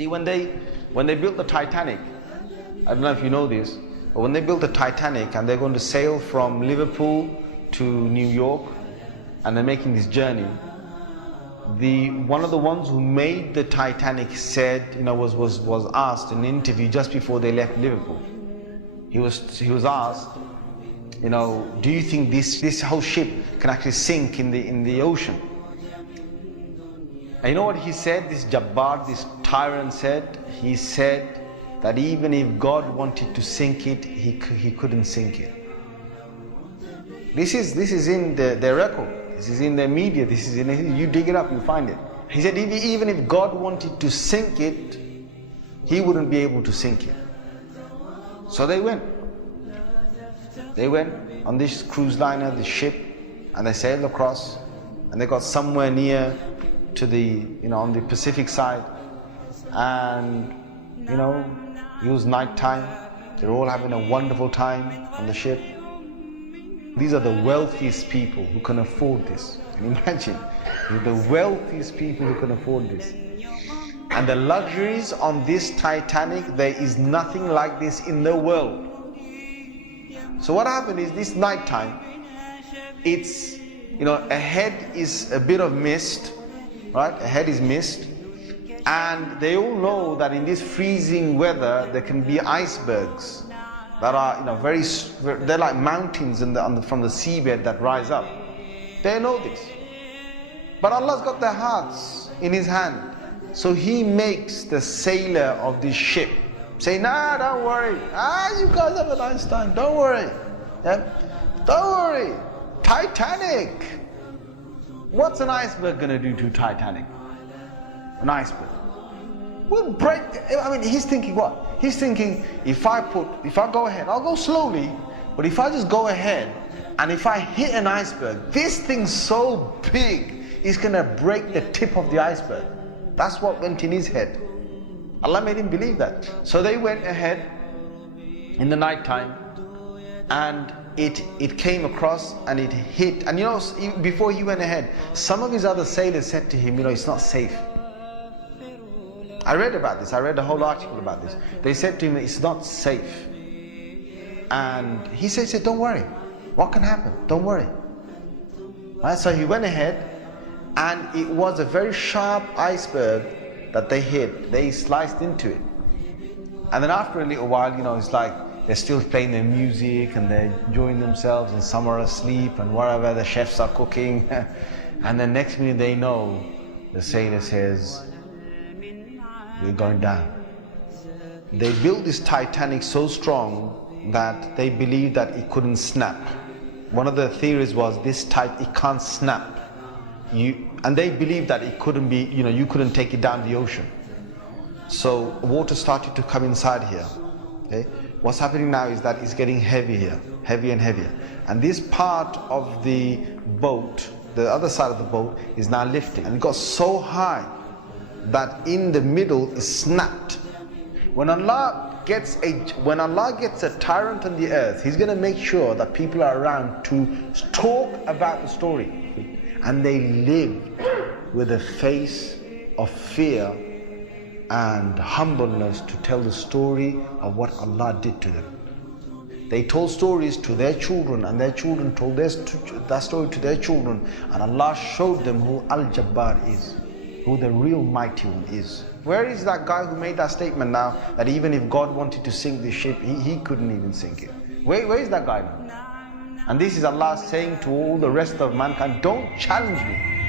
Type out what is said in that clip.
See, when they built the Titanic, I don't know if you know this, but when they built the Titanic and they're going to sail from Liverpool to New York and they're making this journey, one of the ones who made the Titanic said, was asked in an interview just before they left Liverpool. He was asked, do you think this whole ship can actually sink in the ocean? And you know what he said? This Jabbar, this tyrant said. He said that even if God wanted to sink it, he couldn't sink it. This is in their record. This is in the media. This is you dig it up, you find it. He said even if God wanted to sink it, he wouldn't be able to sink it. So they went. They went on this cruise liner, this ship, and they sailed across, and they got somewhere near to the, on the Pacific side, and it was night time. They're all having a wonderful time on the ship. These are the wealthiest people who can afford this. Can you imagine? They're the wealthiest people who can afford this. And the luxuries on this Titanic, there is nothing like this in the world. So what happened is, this night time, it's, ahead is a bit of mist, right? Ahead is mist. And they all know that in this freezing weather, there can be icebergs that are, they're like mountains from the seabed that rise up. They know this. But Allah's got their hearts in His hand. So He makes the sailor of this ship say, nah, don't worry. You guys have a nice time. Don't worry. Yeah? Don't worry. Titanic. What's an iceberg going to do to Titanic? An iceberg will break. He's thinking what? He's thinking, if I go ahead, I'll go slowly, but if I just go ahead and if I hit an iceberg, this thing's so big, it's going to break the tip of the iceberg. That's what went in his head. Allah made him believe that. So they went ahead in the night time, and it came across and it hit. And before he went ahead, some of his other sailors said to him, it's not safe. I read about this. I read a whole article about this. They said to him, it's not safe. And he said, don't worry. What can happen? Don't worry. Right? So he went ahead, and it was a very sharp iceberg that they hit. They sliced into it. And then after a little while, it's like they're still playing their music and they're enjoying themselves, and some are asleep and wherever the chefs are cooking. And then next minute they know, the sailor says, we're going down. They built this Titanic so strong that they believed that it couldn't snap. One of the theories was it can't snap. And they believed that it couldn't be, you couldn't take it down the ocean. So water started to come inside here. Okay? What's happening now is that it's getting heavier and heavier. And this part of the boat, the other side of the boat, is now lifting. And it got so high that in the middle is snapped. When Allah gets a tyrant on the earth, He's going to make sure that people are around to talk about the story. And they lived with a face of fear and humbleness to tell the story of what Allah did to them. They told stories to their children, and their children told that story to their children, and Allah showed them who Al-Jabbar is, who the real mighty one is. Where is that guy who made that statement now, that even if God wanted to sink the ship, he couldn't even sink it? Where is that guy now? And this is Allah saying to all the rest of mankind, don't challenge me.